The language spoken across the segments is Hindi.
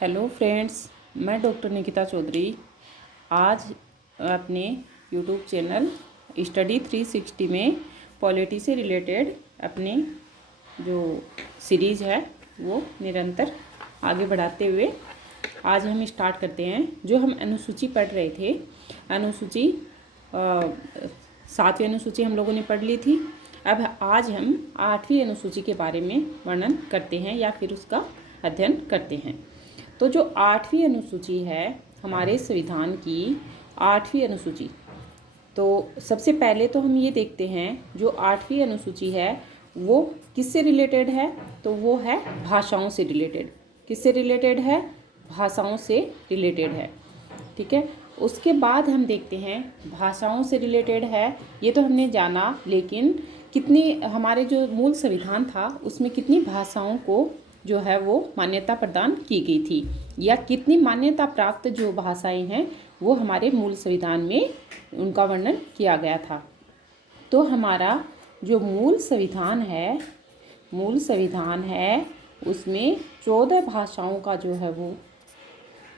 हेलो फ्रेंड्स, मैं डॉक्टर निकिता चौधरी आज अपने यूट्यूब चैनल स्टडी 360 में पॉलिटी से रिलेटेड अपनी जो सीरीज़ है वो निरंतर आगे बढ़ाते हुए आज हम स्टार्ट करते हैं। जो हम अनुसूची पढ़ रहे थे, अनुसूची 7वीं अनुसूची हम लोगों ने पढ़ ली थी। अब आज हम 8वीं अनुसूची के बारे में वर्णन करते हैं या फिर उसका अध्ययन करते हैं। तो जो 8वीं अनुसूची है हमारे संविधान की 8वीं अनुसूची, तो सबसे पहले तो हम ये देखते हैं जो 8वीं अनुसूची है वो किससे रिलेटेड है। तो वो है भाषाओं से रिलेटेड। किससे रिलेटेड है? भाषाओं से रिलेटेड है। ठीक है, उसके बाद हम देखते हैं भाषाओं से रिलेटेड है, ये तो हमने जाना, लेकिन कितनी हमारे जो मूल संविधान था उसमें कितनी भाषाओं को जो है वो मान्यता प्रदान की गई थी, या कितनी मान्यता प्राप्त जो भाषाएं हैं वो हमारे मूल संविधान में उनका वर्णन किया गया था। तो हमारा जो मूल संविधान है उसमें 14 भाषाओं का जो है वो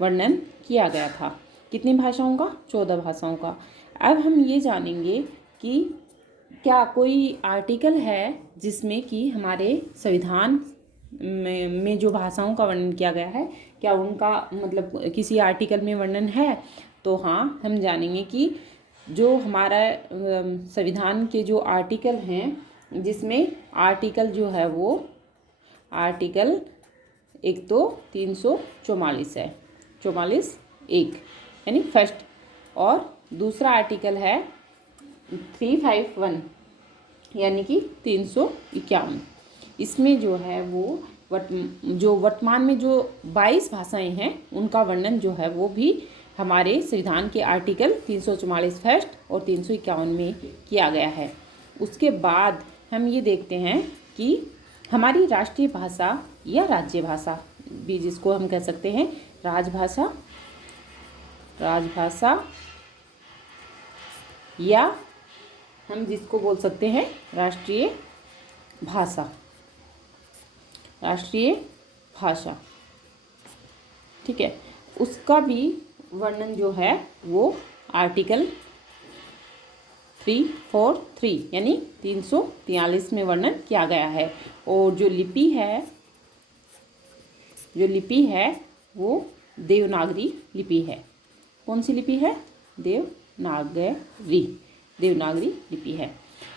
वर्णन किया गया था। कितनी भाषाओं का? 14 भाषाओं का। अब हम ये जानेंगे कि क्या कोई आर्टिकल है जिसमें कि हमारे संविधान में जो भाषाओं का वर्णन किया गया है, क्या उनका मतलब किसी आर्टिकल में वर्णन है? तो हाँ, हम जानेंगे कि जो हमारा संविधान के जो आर्टिकल हैं, जिसमें आर्टिकल जो है वो आर्टिकल एक तो 344 है, 44(1) यानी फर्स्ट, और दूसरा आर्टिकल है 351 यानी कि 351। इसमें जो है वो वर्तमान में जो 22 भाषाएं हैं उनका वर्णन जो है वो भी हमारे संविधान के आर्टिकल 344 फर्स्ट और 351 में किया गया है। उसके बाद हम ये देखते हैं कि हमारी राष्ट्रीय भाषा या राज्य भाषा भी, जिसको हम कह सकते हैं राजभाषा या हम जिसको बोल सकते हैं राष्ट्रीय भाषा। ठीक है, उसका भी वर्णन जो है वो आर्टिकल 343 यानी 343 में वर्णन किया गया है। और जो लिपि है वो देवनागरी लिपि है। कौन सी लिपि है? देवनागरी लिपि है।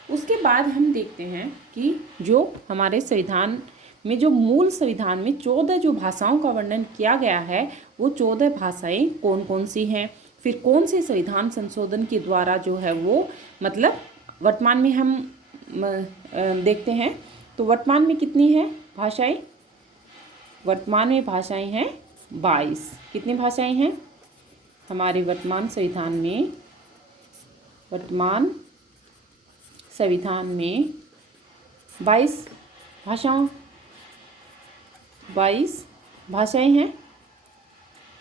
उसके बाद हम देखते हैं कि जो हमारे संविधान में जो मूल संविधान में 14 जो भाषाओं का वर्णन किया गया है वो 14 भाषाएं कौन कौन सी हैं, फिर कौन से संविधान संशोधन के द्वारा जो है वो मतलब वर्तमान में हम देखते हैं। तो वर्तमान में कितनी है भाषाएं? वर्तमान में भाषाएं हैं 22। कितनी भाषाएं हैं हमारे वर्तमान संविधान में? 22 भाषाएं हैं।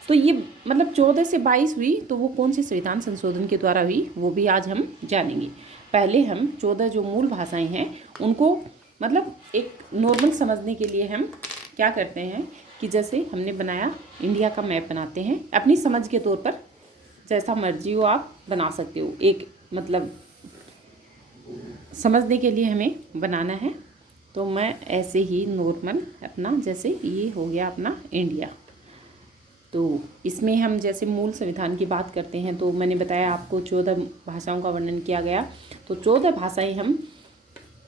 तो ये मतलब 14 से 22 हुई, तो वो कौन से संविधान संशोधन के द्वारा हुई वो भी आज हम जानेंगे। पहले हम 14 जो मूल भाषाएं हैं उनको मतलब एक नॉर्मल समझने के लिए हम क्या करते हैं कि जैसे हमने बनाया इंडिया का मैप बनाते हैं, अपनी समझ के तौर पर जैसा मर्जी हो आप बना सकते हो, एक मतलब समझने के लिए हमें बनाना है। तो मैं ऐसे ही नॉर्मल अपना, जैसे ये हो गया अपना इंडिया, तो इसमें हम जैसे मूल संविधान की बात करते हैं तो मैंने बताया आपको 14 भाषाओं का वर्णन किया गया। तो 14 भाषाएं हम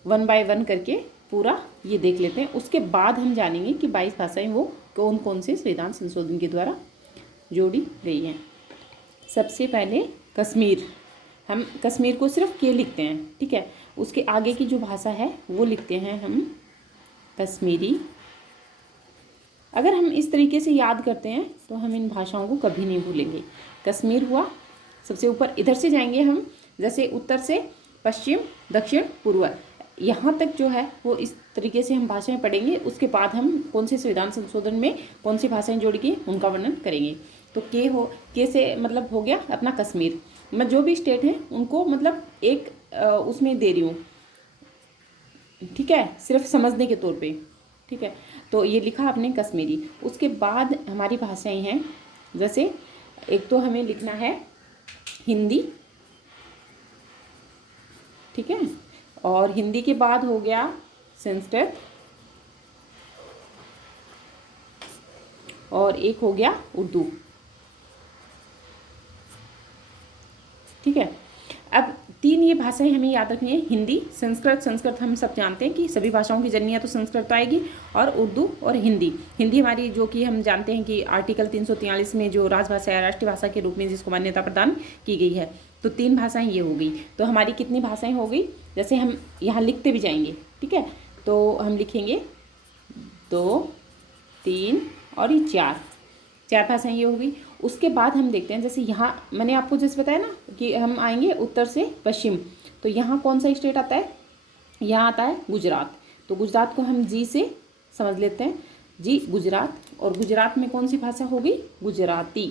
1 बाय 1 करके पूरा ये देख लेते हैं। उसके बाद हम जानेंगे कि 22 भाषाएं वो कौन कौन से संविधान संशोधन के द्वारा जोड़ी गई हैं। सबसे पहले कश्मीर, हम कश्मीर को सिर्फ के लिखते हैं, ठीक है। उसके आगे की जो भाषा है वो लिखते हैं हम कश्मीरी। अगर हम इस तरीके से याद करते हैं तो हम इन भाषाओं को कभी नहीं भूलेंगे। कश्मीर हुआ सबसे ऊपर, इधर से जाएंगे हम, जैसे उत्तर से पश्चिम, दक्षिण, पूर्व, यहाँ तक जो है वो इस तरीके से हम भाषाएं पढ़ेंगे। उसके बाद हम कौन से संविधान संशोधन में कौन सी भाषाएं जोड़ी गई उनका वर्णन करेंगे। तो के से मतलब हो गया अपना कश्मीर। मैं जो भी स्टेट हैं उनको मतलब उसमें दे रही हूँ, ठीक है, सिर्फ समझने के तौर पे, ठीक है, तो ये लिखा आपने कश्मीरी। उसके बाद हमारी भाषाएं हैं, जैसे एक तो हमें लिखना है हिंदी, ठीक है, और हिंदी के बाद हो गया संस्कृत, और एक हो गया उर्दू, ठीक है। अब 3 ये भाषाएं हमें याद रखनी है, हिंदी, संस्कृत। संस्कृत हम सब जानते हैं कि सभी भाषाओं की जननी है तो संस्कृत तो आएगी, और उर्दू और हिंदी। हिंदी हमारी जो कि हम जानते हैं कि आर्टिकल 343 में जो राजभाषा या राष्ट्रीय भाषा के रूप में जिसको मान्यता प्रदान की गई है, तो 3 भाषाएं ये हो गई। तो हमारी कितनी भाषाएं हो गई, जैसे हम यहाँ लिखते भी जाएंगे, ठीक है, तो हम लिखेंगे 2, 3 और ये 4 भाषाएं ये होगी। उसके बाद हम देखते हैं, जैसे यहाँ मैंने आपको जैसे बताया ना कि हम आएंगे उत्तर से पश्चिम, तो यहाँ कौन सा स्टेट आता है, यहाँ आता है गुजरात। तो गुजरात को हम जी से समझ लेते हैं, जी गुजरात। और गुजरात में कौन सी भाषा होगी, गुजराती।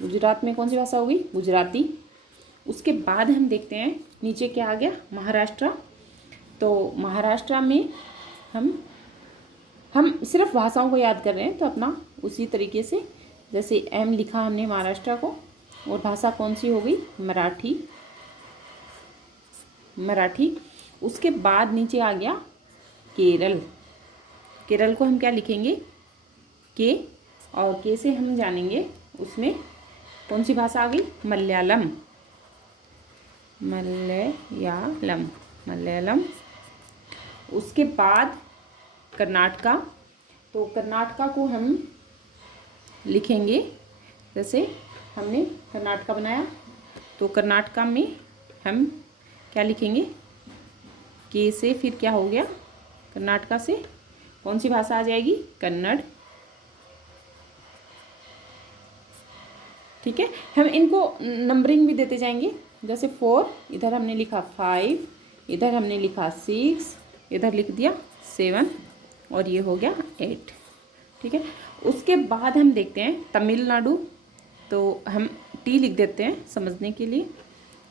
गुजरात में कौन सी भाषा होगी, गुजराती। उसके बाद हम देखते हैं नीचे क्या आ गया, महाराष्ट्र। तो महाराष्ट्र में हम सिर्फ भाषाओं को याद कर रहे हैं, तो अपना उसी तरीके से जैसे एम लिखा हमने महाराष्ट्र को, और भाषा कौन सी हो गई, मराठी। मराठी। उसके बाद नीचे आ गया केरल। केरल को हम क्या लिखेंगे, के, और के से हम जानेंगे उसमें कौन सी भाषा आ गई, मलयालम। मलयालम, मलयालम। उसके बाद कर्नाटका। तो कर्नाटका को हम लिखेंगे, जैसे हमने कर्नाटका बनाया, तो कर्नाटका में हम क्या लिखेंगे, के से फिर क्या हो गया, कर्नाटका से कौन सी भाषा आ जाएगी, कन्नड़, ठीक है। हम इनको नंबरिंग भी देते जाएंगे, जैसे 4, इधर हमने लिखा 5, इधर हमने लिखा 6, इधर लिख दिया 7, और ये हो गया 8, ठीक है। उसके बाद हम देखते हैं तमिलनाडु। तो हम टी लिख देते हैं समझने के लिए,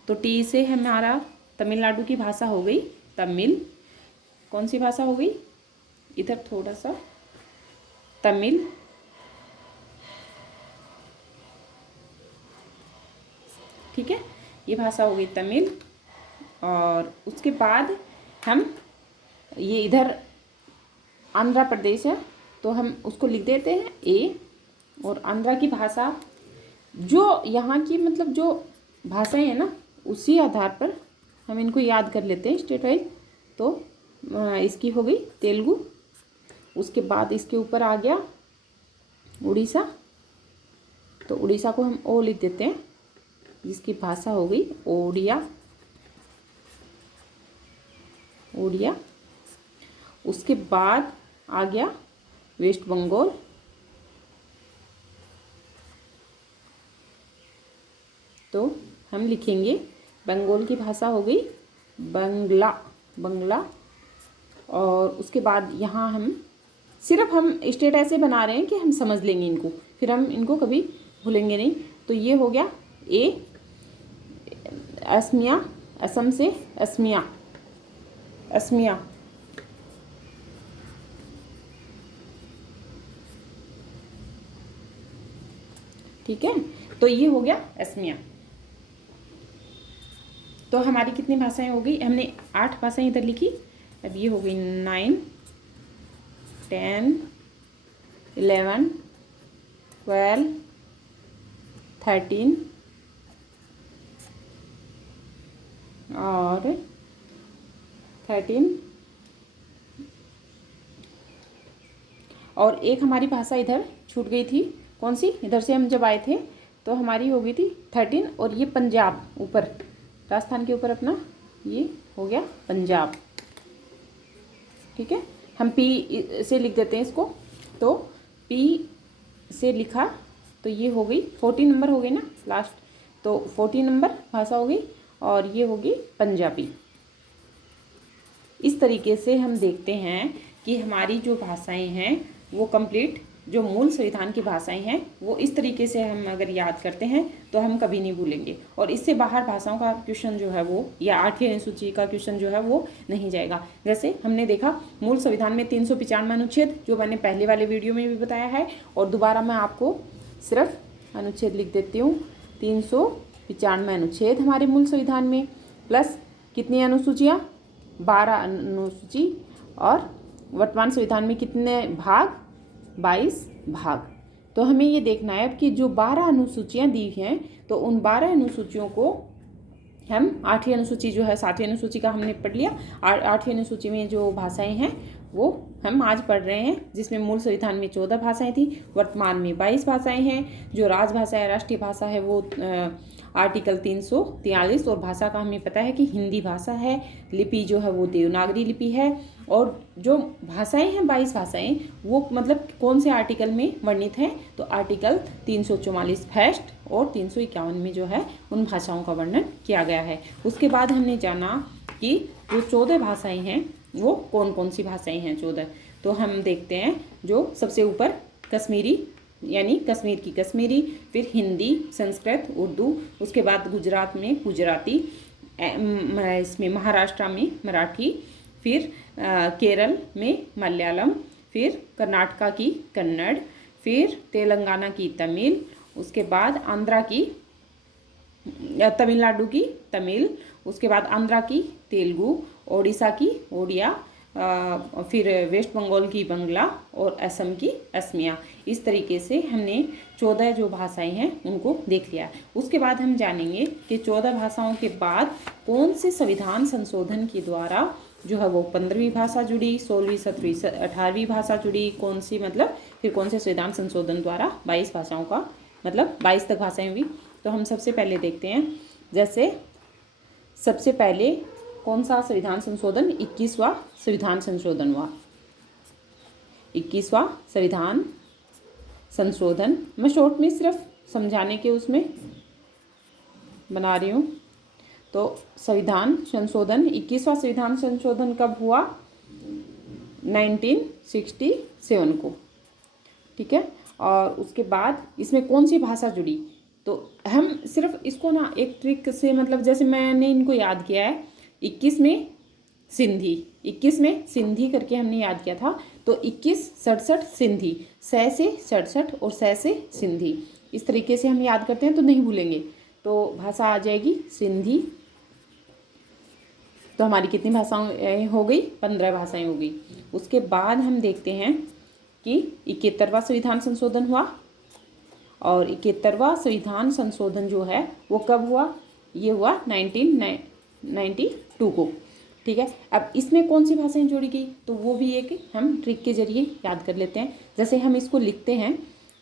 तो टी से हमारा तमिलनाडु की भाषा हो गई तमिल। कौन सी भाषा हो गई, इधर थोड़ा सा तमिल, ठीक है, ये भाषा हो गई तमिल। और उसके बाद हम ये इधर आंध्र प्रदेश है, तो हम उसको लिख देते हैं ए। और आंध्रा की भाषा जो यहाँ की मतलब जो भाषाएं हैं ना, उसी आधार पर हम इनको याद कर लेते हैं स्टेट वाइज। तो इसकी हो गई तेलुगु। उसके बाद इसके ऊपर आ गया उड़ीसा, तो उड़ीसा को हम ओ लिख देते हैं, जिसकी भाषा हो गई ओडिया, ओडिया। उसके बाद आ गया वेस्ट बंगाल, तो हम लिखेंगे बंगाल की भाषा हो गई बंगला, बंगला। और उसके बाद यहाँ हम सिर्फ हम स्टेट ऐसे बना रहे हैं कि हम समझ लेंगे इनको, फिर हम इनको कभी भूलेंगे नहीं। तो ये हो गया ए, असमिया, असम से असमिया, असमिया, ठीक है। तो ये हो गया असमिया। तो हमारी कितनी भाषाएं हो गई, हमने 8 भाषाएं इधर लिखी। अब ये हो गई 9, 10, 11, 12, 13 और 13, और एक हमारी भाषा इधर छूट गई थी, कौन सी, इधर से हम जब आए थे तो हमारी हो गई थी 13, और ये पंजाब, ऊपर राजस्थान के ऊपर अपना ये हो गया पंजाब, ठीक है। हम पी से लिख देते हैं इसको, तो पी से लिखा तो ये हो गई 14 नंबर हो गई ना लास्ट, तो 14 नंबर भाषा हो गई, और ये होगी पंजाबी। इस तरीके से हम देखते हैं कि हमारी जो भाषाएं हैं वो कंप्लीट जो मूल संविधान की भाषाएं हैं वो इस तरीके से हम अगर याद करते हैं तो हम कभी नहीं भूलेंगे, और इससे बाहर भाषाओं का क्वेश्चन जो है वो या 8वीं अनुसूची का क्वेश्चन जो है वो नहीं जाएगा। जैसे हमने देखा मूल संविधान में 395 अनुच्छेद, जो मैंने पहले वाले वीडियो में भी बताया है, और दोबारा मैं आपको सिर्फ अनुच्छेद लिख देती हूँ। 395 अनुच्छेद हमारे मूल संविधान में, प्लस कितनी अनुसूचियाँ, 12 अनुसूची, और वर्तमान संविधान में कितने भाग, 22 भाग। तो हमें ये देखना है कि जो 12 अनुसूचियाँ दी हैं तो उन 12 अनुसूचियों को हम 8वीं अनुसूची जो है, 7वीं अनुसूची का हमने पढ़ लिया, 8वीं अनुसूची में जो भाषाएं हैं वो हम आज पढ़ रहे हैं, जिसमें मूल संविधान में 14 भाषाएं थी, वर्तमान में 22 भाषाएं हैं। जो राजभाषा है, राष्ट्रीय भाषा है, वो आर्टिकल 343, और भाषा का हमें पता है कि हिंदी भाषा है, लिपि जो है वो देवनागरी लिपि है, और जो भाषाएं हैं 22 भाषाएं वो मतलब कौन से आर्टिकल में वर्णित हैं, तो आर्टिकल 344 फर्स्ट और 351 में जो है उन भाषाओं का वर्णन किया गया है। उसके बाद हमने जाना कि जो 14 भाषाएं हैं वो कौन कौन सी भाषाएं हैं 14। तो हम देखते हैं, जो सबसे ऊपर कश्मीरी यानी कश्मीर की कश्मीरी, फिर हिंदी, संस्कृत, उर्दू, उसके बाद गुजरात में गुजराती, इसमें महाराष्ट्र में मराठी, फिर केरल में मलयालम, फिर कर्नाटका की कन्नड़, फिर तेलंगाना की तमिल, उसके बाद आंध्रा की तमिलनाडु की तमिल, उसके बाद आंध्रा की तेलुगु, ओडिशा की ओडिया, फिर वेस्ट बंगाल की बंगला और असम की असमिया। इस तरीके से हमने 14 जो भाषाएं हैं उनको देख लिया। उसके बाद हम जानेंगे कि 14 भाषाओं के बाद कौन से संविधान संशोधन के द्वारा जो है वो 15वीं भाषा जुड़ी, 16वीं, 17वीं, 18वीं भाषा जुड़ी, कौन सी मतलब फिर कौन से संविधान संशोधन द्वारा 22 भाषाओं का मतलब 22 तक भाषाएं हुई। तो हम सबसे पहले देखते हैं, जैसे सबसे पहले कौन सा संविधान संशोधन, 21वां संविधान संशोधन हुआ। 21वां संविधान संशोधन मैं शॉर्ट में सिर्फ समझाने के उसमें बना रही हूँ। तो संविधान संशोधन 21वां संविधान संशोधन कब हुआ, 1967 को, ठीक है। और उसके बाद इसमें कौन सी भाषा जुड़ी, तो हम सिर्फ इसको ना एक ट्रिक से मतलब जैसे मैंने इनको याद किया है, 21 में सिंधी, 21 में सिंधी करके हमने याद किया था, तो 21, 67 सिंधी, 100 से 67 और 100 से सिंधी, इस तरीके से हम याद करते हैं तो नहीं भूलेंगे। तो भाषा आ जाएगी सिंधी। तो हमारी कितनी भाषाएं हो गई, 15 भाषाएं हो गई। उसके बाद हम देखते हैं कि 71वां संविधान संशोधन हुआ, और 71वां संविधान संशोधन जो है वो कब हुआ, ये हुआ 1992 को, ठीक है। अब इसमें कौन सी भाषाएं जोड़ी गई, तो वो भी एक हम ट्रिक के जरिए याद कर लेते हैं। जैसे हम इसको लिखते हैं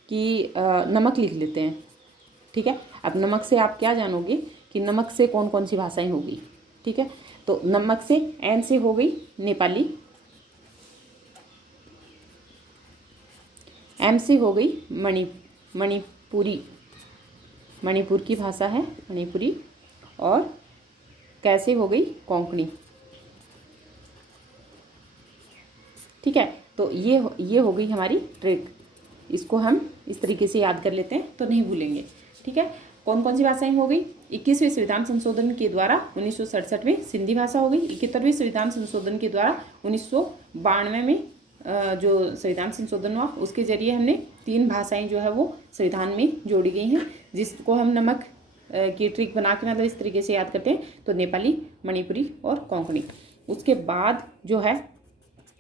कि नमक लिख लेते हैं, ठीक है। अब नमक से आप क्या जानोगे कि नमक से कौन कौन सी भाषाएं होगी, ठीक है। तो नमक से एन से हो गई नेपाली, एम से हो गई मणिपुरी, मणिपुर की भाषा है मणिपुरी, और कैसे हो गई कोंकणी, ठीक है। तो ये हो गई हमारी ट्रिक, इसको हम इस तरीके से याद कर लेते हैं तो नहीं भूलेंगे, ठीक है। कौन कौन सी भाषाएं हो गई, 21वें संविधान संशोधन के द्वारा 1967 में सिंधी भाषा हो गई, 71वें संविधान संशोधन के द्वारा 1992 में जो संविधान संशोधन हुआ उसके जरिए हमने 3 भाषाएं जो है वो संविधान में जोड़ी गई हैं, जिसको हम नमक की ट्रिक बना के मतलब इस तरीके से याद करते हैं, तो नेपाली, मणिपुरी और कोंकणी। उसके बाद जो है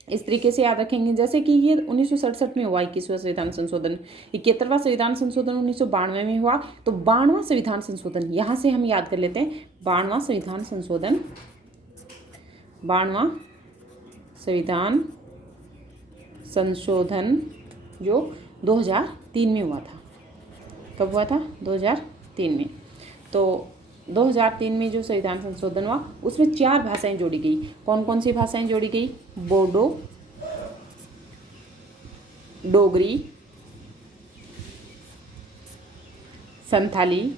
इस तरीके से याद रखेंगे, जैसे कि ये 1967 में हुआ 21वां संविधान संशोधन, 71वां संविधान संशोधन 1992 में हुआ, तो 92वां संविधान संशोधन यहाँ से हम याद कर लेते हैं। 92वां संविधान संशोधन, 92वां संविधान संशोधन जो 2003 में हुआ था। कब हुआ था, 2003 में। तो 2003 में जो संविधान संशोधन हुआ उसमें 4 भाषाएं जोड़ी गई। कौन कौन सी भाषाएं जोड़ी गई, बोडो, डोगरी, संथाली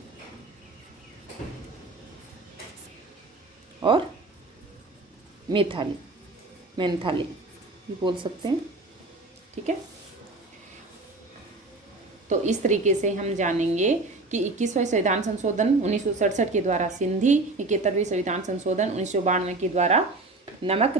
और मैनथाली भी बोल सकते हैं, ठीक है। तो इस तरीके से हम जानेंगे कि 21वें संविधान संशोधन 1967 के द्वारा सिंधी, 71वें संविधान संशोधन 1992 के द्वारा नमक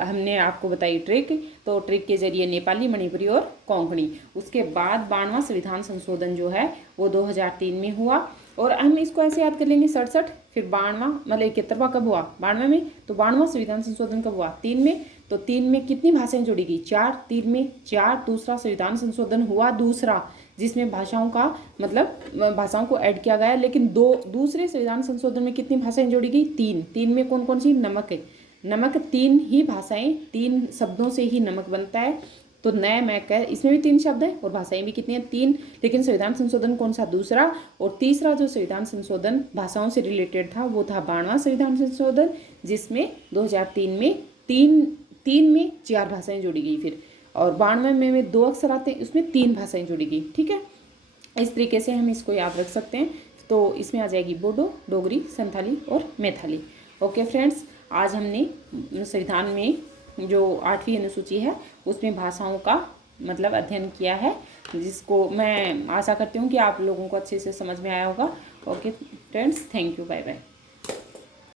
हमने आपको बताई ट्रिक, तो ट्रिक के जरिए नेपाली, मणिपुरी और कोंकणी। उसके बाद 92वां संविधान संशोधन जो है वो 2003 में हुआ, और हम इसको ऐसे याद कर लेंगे 67, फिर 92वां, मतलब 71वां कब हुआ 92 में, तो 92वां संविधान संशोधन कब हुआ 3 में, तो 3 में कितनी भाषाएं जोड़ी गई 4, 3 में 4। दूसरा संविधान संशोधन हुआ दूसरा, जिसमें भाषाओं का मतलब भाषाओं को ऐड किया गया, लेकिन दूसरे संविधान संशोधन में कितनी भाषाएं जोड़ी गई 3। 3 में कौन कौन सी, नमक है, नमक 3 ही भाषाएं, 3 शब्दों से ही नमक बनता है, तो नए मैं कह इसमें भी 3 शब्द हैं और भाषाएं भी कितनी हैं 3। लेकिन संविधान संशोधन कौन सा, दूसरा। और तीसरा जो संविधान संशोधन भाषाओं से रिलेटेड था वो था 92वां संविधान संशोधन, जिसमें 2003 में तीन में 4 भाषाएं जोड़ी गई फिर, और 92 में 2 अक्षर आते हैं, उसमें 3 भाषाएं जोड़ी गई। ठीक है, इस तरीके से हम इसको याद रख सकते हैं। तो इसमें आ जाएगी बोडो, डोगरी, संथाली और मैथिली। ओके फ्रेंड्स, आज हमने संविधान में जो 8वीं अनुसूची है उसमें भाषाओं का मतलब अध्ययन किया है, जिसको मैं आशा करती हूँ कि आप लोगों को अच्छे से समझ में आया होगा। Okay friends, thank you, bye bye.